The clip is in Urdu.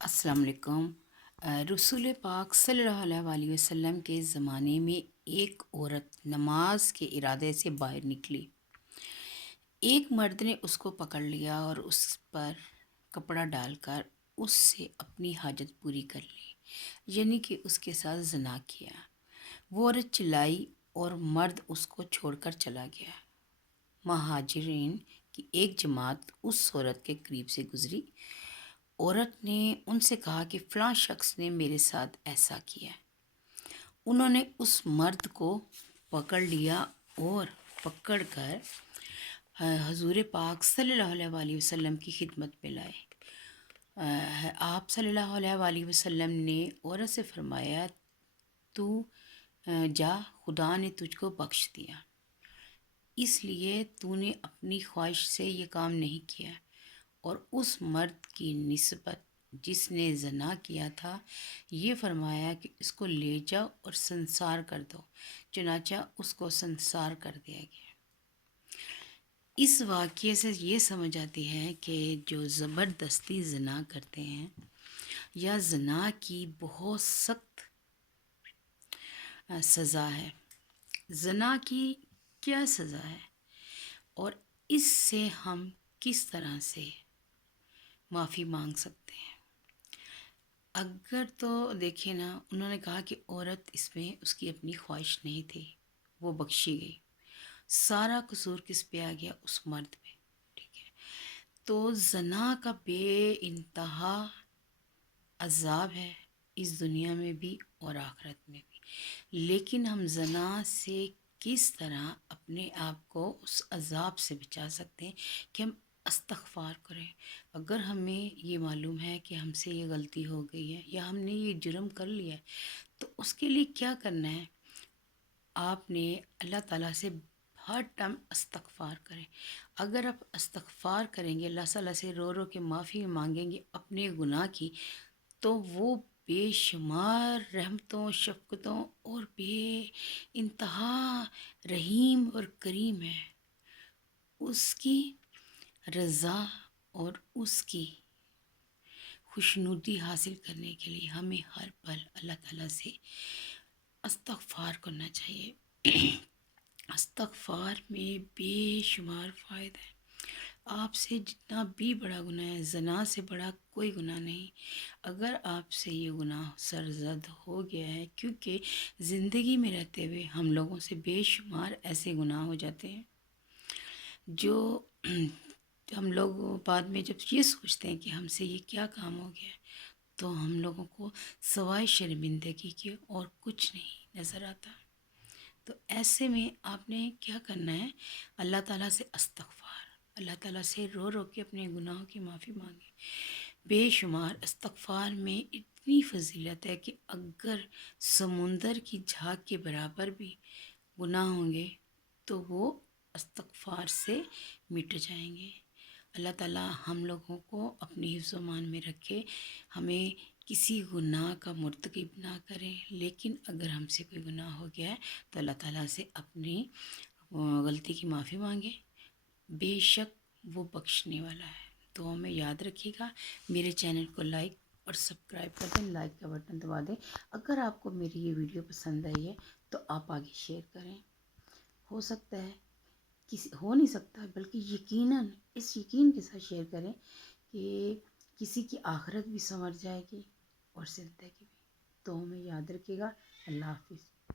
السلام علیکم۔ رسول پاک صلی اللہ علیہ وسلم کے زمانے میں ایک عورت نماز کے ارادے سے باہر نکلی۔ ایک مرد نے اس کو پکڑ لیا اور اس پر کپڑا ڈال کر اس سے اپنی حاجت پوری کر لی، یعنی کہ اس کے ساتھ زنا کیا۔ وہ عورت چلائی اور مرد اس کو چھوڑ کر چلا گیا۔ مہاجرین کی ایک جماعت اس عورت کے قریب سے گزری۔ عورت نے ان سے کہا کہ فلاں شخص نے میرے ساتھ ایسا کیا۔ انہوں نے اس مرد کو پکڑ لیا اور پکڑ کر حضور پاک صلی اللہ علیہ وسلم کی خدمت میں لائے۔ آپ صلی اللہ علیہ وسلم نے عورت سے فرمایا، تو جا، خدا نے تجھ کو بخش دیا، اس لیے تو نے اپنی خواہش سے یہ کام نہیں کیا۔ اور اس مرد کی نسبت جس نے زنا کیا تھا یہ فرمایا کہ اس کو لے جاؤ اور سنسار کر دو، چنانچہ اس کو سنسار کر دیا گیا۔ اس واقعے سے یہ سمجھ آتی ہے کہ جو زبردستی زنا کرتے ہیں یا زنا کی بہت سخت سزا ہے۔ زنا کی کیا سزا ہے اور اس سے ہم کس طرح سے معافی مانگ سکتے ہیں؟ اگر تو دیکھیں نا، انہوں نے کہا کہ عورت اس میں اس کی اپنی خواہش نہیں تھی، وہ بخشی گئی۔ سارا قصور کس پہ آ گیا؟ اس مرد پہ، ٹھیک ہے۔ تو زنا کا بے انتہا عذاب ہے اس دنیا میں بھی اور آخرت میں بھی، لیکن ہم زنا سے کس طرح اپنے آپ کو اس عذاب سے بچا سکتے ہیں کہ ہم استغفار کریں۔ اگر ہمیں یہ معلوم ہے کہ ہم سے یہ غلطی ہو گئی ہے یا ہم نے یہ جرم کر لیا ہے، تو اس کے لیے کیا کرنا ہے؟ آپ نے اللہ تعالیٰ سے ہر ٹائم استغفار کریں۔ اگر آپ استغفار کریں گے، اللہ تعالیٰ سے رو رو کے معافی مانگیں گے اپنے گناہ کی، تو وہ بے شمار رحمتوں، شفقتوں اور بے انتہا رحیم اور کریم ہے۔ اس کی رضا اور اس کی خوشنودی حاصل کرنے کے لیے ہمیں ہر پل اللہ تعالیٰ سے استغفار کرنا چاہیے۔ استغفار میں بے شمار فائدہ ہے۔ آپ سے جتنا بھی بڑا گناہ ہے، زنا سے بڑا کوئی گناہ نہیں۔ اگر آپ سے یہ گناہ سرزد ہو گیا ہے، کیونکہ زندگی میں رہتے ہوئے ہم لوگوں سے بے شمار ایسے گناہ ہو جاتے ہیں جو ہم لوگ بعد میں جب یہ سوچتے ہیں کہ ہم سے یہ کیا کام ہو گیا ہے، تو ہم لوگوں کو سوائے شرمندگی کے اور کچھ نہیں نظر آتا۔ تو ایسے میں آپ نے کیا کرنا ہے؟ اللہ تعالیٰ سے استغفار، اللہ تعالیٰ سے رو رو کے اپنے گناہوں کی معافی مانگیں۔ بے شمار استغفار میں اتنی فضیلت ہے کہ اگر سمندر کی جھاگ کے برابر بھی گناہ ہوں گے تو وہ استغفار سے مٹ جائیں گے۔ اللہ تعالیٰ ہم لوگوں کو اپنی حفظ و امان میں رکھے، ہمیں کسی گناہ کا مرتکب نہ کریں، لیکن اگر ہم سے کوئی گناہ ہو گیا ہے تو اللہ تعالیٰ سے اپنی غلطی کی معافی مانگیں، بے شک وہ بخشنے والا ہے۔ تو ہمیں یاد رکھیے گا، میرے چینل کو لائک اور سبسکرائب کر دیں، لائک کا بٹن دبا دیں۔ اگر آپ کو میری یہ ویڈیو پسند آئی ہے تو آپ آگے شیئر کریں۔ ہو سکتا ہے ہو نہیں سکتا بلکہ یقیناً اس یقین کے ساتھ شیئر کریں کہ کسی کی آخرت بھی سنور جائے گی اور زندگی بھی۔ تو ہمیں یاد رکھیے گا۔ اللہ حافظ۔